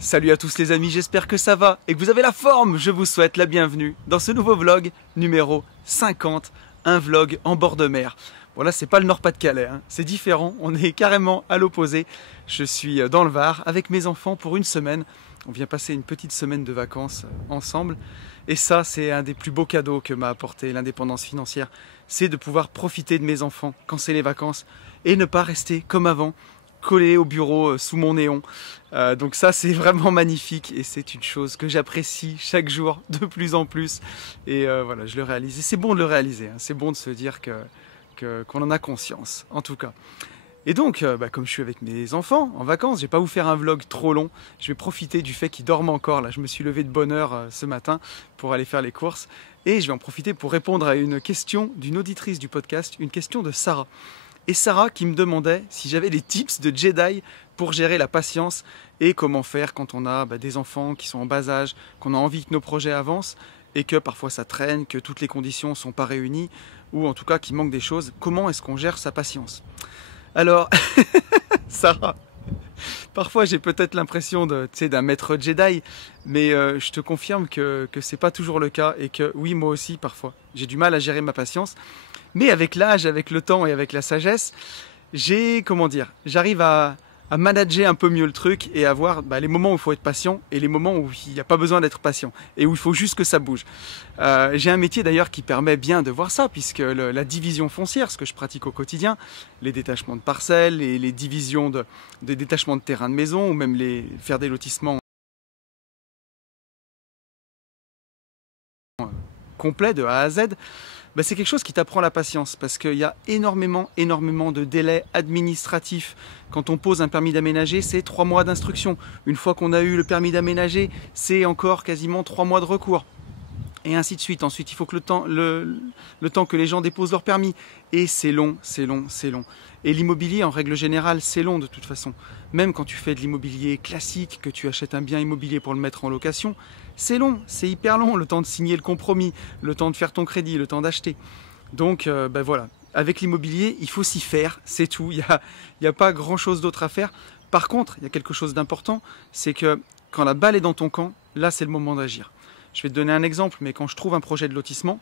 Salut à tous les amis, j'espère que ça va et que vous avez la forme. Je vous souhaite la bienvenue dans ce nouveau vlog numéro 50, un vlog en bord de mer. Bon là c'est pas le Nord-Pas-de-Calais, hein. C'est différent, on est carrément à l'opposé. Je suis dans le Var avec mes enfants pour une semaine. On vient passer une petite semaine de vacances ensemble. Et ça c'est un des plus beaux cadeaux que m'a apporté l'indépendance financière. C'est de pouvoir profiter de mes enfants quand c'est les vacances et ne pas rester comme avant, collé au bureau sous mon néon. Donc ça c'est vraiment magnifique et c'est une chose que j'apprécie chaque jour de plus en plus. Et voilà, je le réalise. Et c'est bon de le réaliser, hein. C'est bon de se dire qu'on en a conscience, en tout cas. Et donc, comme je suis avec mes enfants en vacances, je vais pas vous faire un vlog trop long. Je vais profiter du fait qu'ils dorment encore. Là, je me suis levé de bonne heure ce matin pour aller faire les courses. Et je vais en profiter pour répondre à une question d'une auditrice du podcast, une question de Sarah. Et Sarah qui me demandait si j'avais des tips de Jedi pour gérer la patience et comment faire quand on a des enfants qui sont en bas âge, qu'on a envie que nos projets avancent et que parfois ça traîne, que toutes les conditions ne sont pas réunies ou en tout cas qu'il manque des choses. Comment est-ce qu'on gère sa patience? Alors, Sarah, parfois j'ai peut-être l'impression d'un maître Jedi, mais je te confirme que c'est pas toujours le cas et que oui, moi aussi parfois j'ai du mal à gérer ma patience. Mais avec l'âge, avec le temps et avec la sagesse, j'arrive à manager un peu mieux le truc et à voir les moments où il faut être patient et les moments où il n'y a pas besoin d'être patient et où il faut juste que ça bouge. J'ai un métier d'ailleurs qui permet bien de voir ça, puisque la division foncière, ce que je pratique au quotidien, les détachements de parcelles et les divisions des détachements de terrain de maison ou même faire des lotissements complets de A à Z, c'est quelque chose qui t'apprend la patience parce qu'il y a énormément de délais administratifs. Quand on pose un permis d'aménager, c'est 3 mois d'instruction. Une fois qu'on a eu le permis d'aménager, c'est encore quasiment 3 mois de recours. Et ainsi de suite. Ensuite, il faut que le temps que les gens déposent leur permis. Et c'est long. Et l'immobilier, en règle générale, c'est long de toute façon. Même quand tu fais de l'immobilier classique, que tu achètes un bien immobilier pour le mettre en location, c'est long, c'est hyper long. Le temps de signer le compromis, le temps de faire ton crédit, le temps d'acheter. Donc, voilà. Avec l'immobilier, il faut s'y faire, c'est tout. Il n'y a pas grand-chose d'autre à faire. Par contre, il y a quelque chose d'important, c'est que quand la balle est dans ton camp, là, c'est le moment d'agir. Je vais te donner un exemple, mais quand je trouve un projet de lotissement,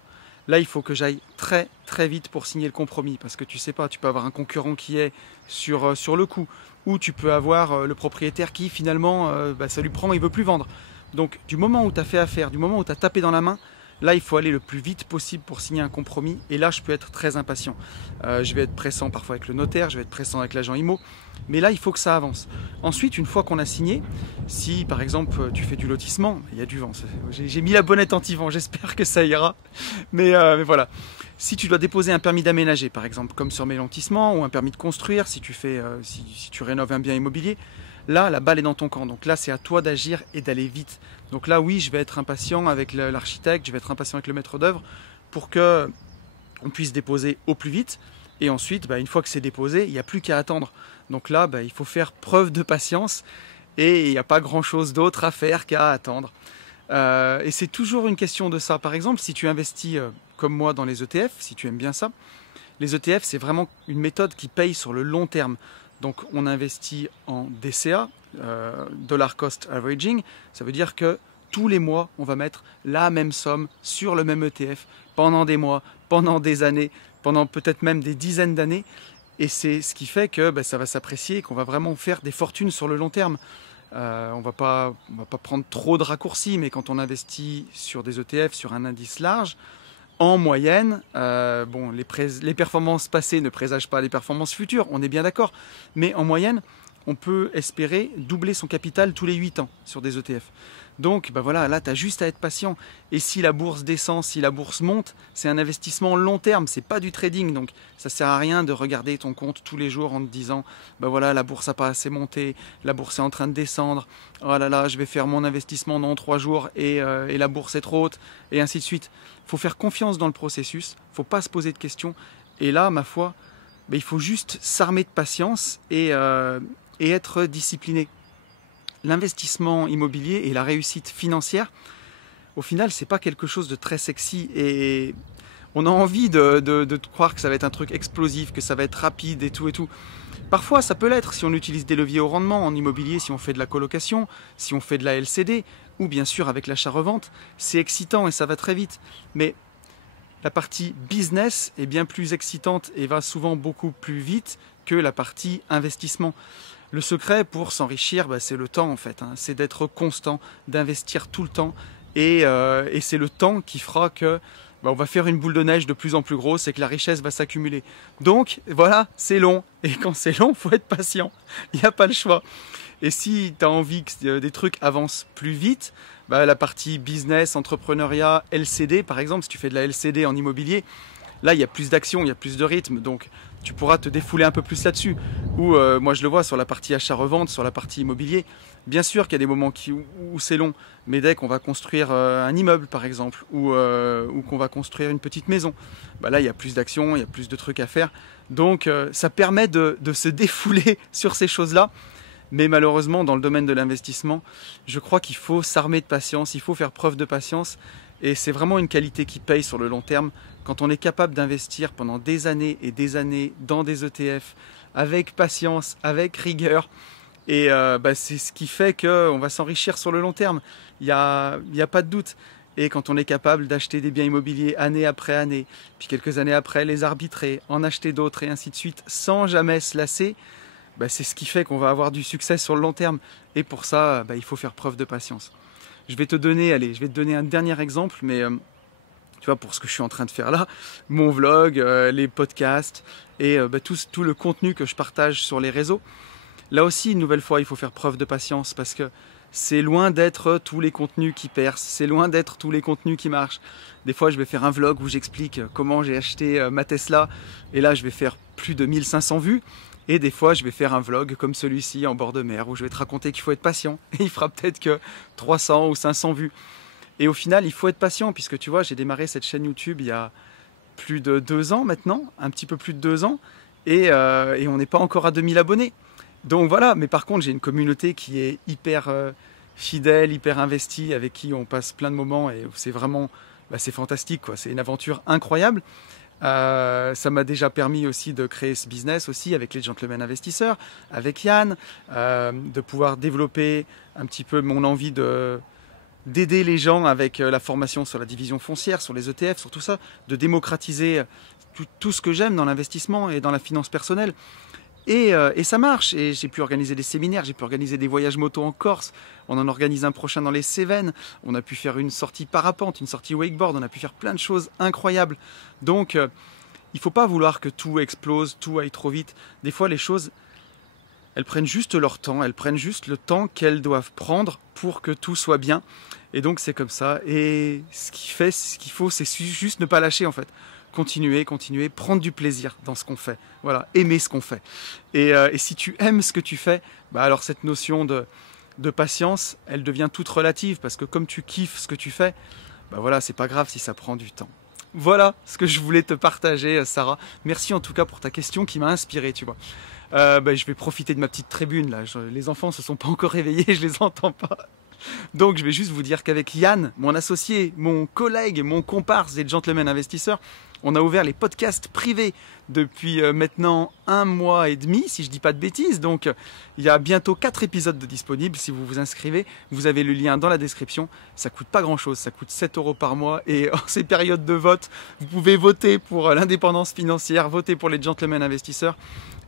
là, il faut que j'aille très vite pour signer le compromis. Parce que tu sais pas, tu peux avoir un concurrent qui est sur le coup. Ou tu peux avoir le propriétaire qui, finalement, ça lui prend, il veut plus vendre. Donc, du moment où tu as fait affaire, du moment où tu as tapé dans la main, là, il faut aller le plus vite possible pour signer un compromis. Et là, je peux être très impatient. Je vais être pressant parfois avec le notaire, je vais être pressant avec l'agent IMO. Mais là, il faut que ça avance. Ensuite, une fois qu'on a signé, si par exemple tu fais du lotissement, il y a du vent. J'ai mis la bonnette anti-vent, j'espère que ça ira. Mais voilà. Si tu dois déposer un permis d'aménager, par exemple, comme sur mes lotissements, ou un permis de construire, si tu rénoves un bien immobilier, là, la balle est dans ton camp. Donc là, c'est à toi d'agir et d'aller vite. Donc là, oui, je vais être impatient avec l'architecte, je vais être impatient avec le maître d'œuvre pour qu'on puisse déposer au plus vite. Et ensuite, une fois que c'est déposé, il n'y a plus qu'à attendre. Donc là, il faut faire preuve de patience et il n'y a pas grand-chose d'autre à faire qu'à attendre. Et c'est toujours une question de ça. Par exemple, si tu investis comme moi dans les ETF, si tu aimes bien ça, les ETF, c'est vraiment une méthode qui paye sur le long terme. Donc on investit en DCA, Dollar Cost Averaging, ça veut dire que tous les mois, on va mettre la même somme sur le même ETF pendant des mois, pendant des années, pendant peut-être même des dizaines d'années. Et c'est ce qui fait que ça va s'apprécier, qu'on va vraiment faire des fortunes sur le long terme. On va pas prendre trop de raccourcis, mais quand on investit sur des ETF, sur un indice large, en moyenne, les performances passées ne présagent pas les performances futures, on est bien d'accord. Mais en moyenne, on peut espérer doubler son capital tous les 8 ans sur des ETF. Donc voilà, là tu as juste à être patient. Et si la bourse descend, si la bourse monte, c'est un investissement long terme, c'est pas du trading. Donc ça sert à rien de regarder ton compte tous les jours en te disant voilà, la bourse n'a pas assez monté, la bourse est en train de descendre, oh là là, je vais faire mon investissement dans 3 jours et la bourse est trop haute, et ainsi de suite. Il faut faire confiance dans le processus, il ne faut pas se poser de questions. Et là, ma foi, il faut juste s'armer de patience et être discipliné. L'investissement immobilier et la réussite financière, au final, c'est pas quelque chose de très sexy et on a envie de croire que ça va être un truc explosif, que ça va être rapide et tout et tout. Parfois, ça peut l'être si on utilise des leviers au rendement en immobilier, si on fait de la colocation, si on fait de la LCD, ou bien sûr avec l'achat-revente. C'est excitant et ça va très vite. Mais la partie business est bien plus excitante et va souvent beaucoup plus vite que la partie investissement. Le secret pour s'enrichir, c'est le temps en fait. C'est d'être constant, d'investir tout le temps. Et c'est le temps qui fera que on va faire une boule de neige de plus en plus grosse et que la richesse va s'accumuler. Donc voilà, c'est long. Et quand c'est long, il faut être patient. Il n'y a pas le choix. Et si tu as envie que des trucs avancent plus vite, la partie business, entrepreneuriat, LCD par exemple, si tu fais de la LCD en immobilier, là il y a plus d'action, il y a plus de rythme, donc tu pourras te défouler un peu plus là-dessus. Ou moi je le vois sur la partie achat-revente, sur la partie immobilier, bien sûr qu'il y a des moments où c'est long, mais dès qu'on va construire un immeuble par exemple, ou qu'on va construire une petite maison, là il y a plus d'action, il y a plus de trucs à faire, donc ça permet de se défouler sur ces choses-là. Mais malheureusement, dans le domaine de l'investissement, je crois qu'il faut s'armer de patience, il faut faire preuve de patience. Et c'est vraiment une qualité qui paye sur le long terme. Quand on est capable d'investir pendant des années et des années dans des ETF, avec patience, avec rigueur, et c'est ce qui fait qu'on va s'enrichir sur le long terme. Il y a pas de doute. Et quand on est capable d'acheter des biens immobiliers année après année, puis quelques années après les arbitrer, en acheter d'autres et ainsi de suite, sans jamais se lasser, c'est ce qui fait qu'on va avoir du succès sur le long terme. Et pour ça, il faut faire preuve de patience. Je vais te donner un dernier exemple, mais tu vois, pour ce que je suis en train de faire là, mon vlog, les podcasts et tout le contenu que je partage sur les réseaux. Là aussi, une nouvelle fois, il faut faire preuve de patience parce que c'est loin d'être tous les contenus qui percent, c'est loin d'être tous les contenus qui marchent. Des fois, je vais faire un vlog où j'explique comment j'ai acheté ma Tesla et là, je vais faire plus de 1500 vues. Et des fois, je vais faire un vlog comme celui-ci en bord de mer où je vais te raconter qu'il faut être patient. Et il fera peut-être que 300 ou 500 vues. Et au final, il faut être patient puisque tu vois, j'ai démarré cette chaîne YouTube il y a plus de 2 ans maintenant, un petit peu plus de 2 ans. Et on n'est pas encore à 2000 abonnés. Donc voilà, mais par contre, j'ai une communauté qui est hyper fidèle, hyper investie, avec qui on passe plein de moments. Et c'est vraiment, c'est fantastique, quoi. C'est une aventure incroyable. Ça m'a déjà permis aussi de créer ce business aussi avec les Gentlemen Investisseurs, avec Yann, de pouvoir développer un petit peu mon envie d'aider les gens avec la formation sur la division foncière, sur les ETF, sur tout ça, de démocratiser tout ce que j'aime dans l'investissement et dans la finance personnelle. Et ça marche, et j'ai pu organiser des séminaires, j'ai pu organiser des voyages moto en Corse, on en organise un prochain dans les Cévennes, on a pu faire une sortie parapente, une sortie wakeboard, on a pu faire plein de choses incroyables. Donc il ne faut pas vouloir que tout explose, tout aille trop vite. Des fois les choses, elles prennent juste leur temps, elles prennent juste le temps qu'elles doivent prendre pour que tout soit bien. Et donc c'est comme ça, et ce qu'il faut, c'est juste ne pas lâcher en fait. Continuer, prendre du plaisir dans ce qu'on fait. Voilà, aimer ce qu'on fait. Et si tu aimes ce que tu fais, alors cette notion de patience, elle devient toute relative parce que comme tu kiffes ce que tu fais, voilà, c'est pas grave si ça prend du temps. Voilà ce que je voulais te partager, Sarah. Merci en tout cas pour ta question qui m'a inspiré, tu vois. Je vais profiter de ma petite tribune là. Les enfants se sont pas encore réveillés, je les entends pas. Donc je vais juste vous dire qu'avec Yann, mon associé, mon collègue, mon comparse des Gentlemen Investisseurs, on a ouvert les podcasts privés depuis maintenant 1 mois et demi, si je ne dis pas de bêtises. Donc il y a bientôt 4 épisodes de disponibles. Si vous vous inscrivez, vous avez le lien dans la description. Ça coûte pas grand chose, ça coûte 7 € par mois. Et en ces périodes de vote, vous pouvez voter pour l'indépendance financière, voter pour les Gentlemen Investisseurs.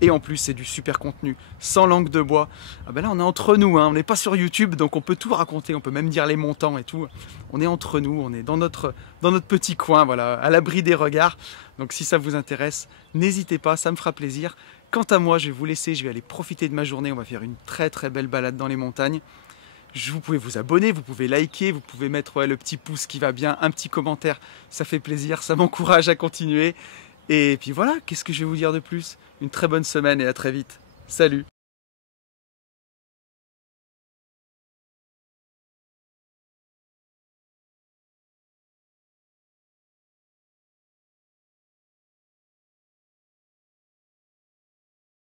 Et en plus, c'est du super contenu, sans langue de bois. Là, on est entre nous, on n'est pas sur YouTube, donc on peut tout raconter, on peut même dire les montants et tout. On est entre nous, on est dans notre petit coin, voilà, à l'abri des regards. Donc si ça vous intéresse, n'hésitez pas, ça me fera plaisir. Quant à moi, je vais vous laisser, je vais aller profiter de ma journée. On va faire une très très belle balade dans les montagnes. Vous pouvez vous abonner, vous pouvez liker, vous pouvez mettre le petit pouce qui va bien, un petit commentaire, ça fait plaisir, ça m'encourage à continuer. Et puis voilà, qu'est-ce que je vais vous dire de plus? Une très bonne semaine et à très vite. Salut!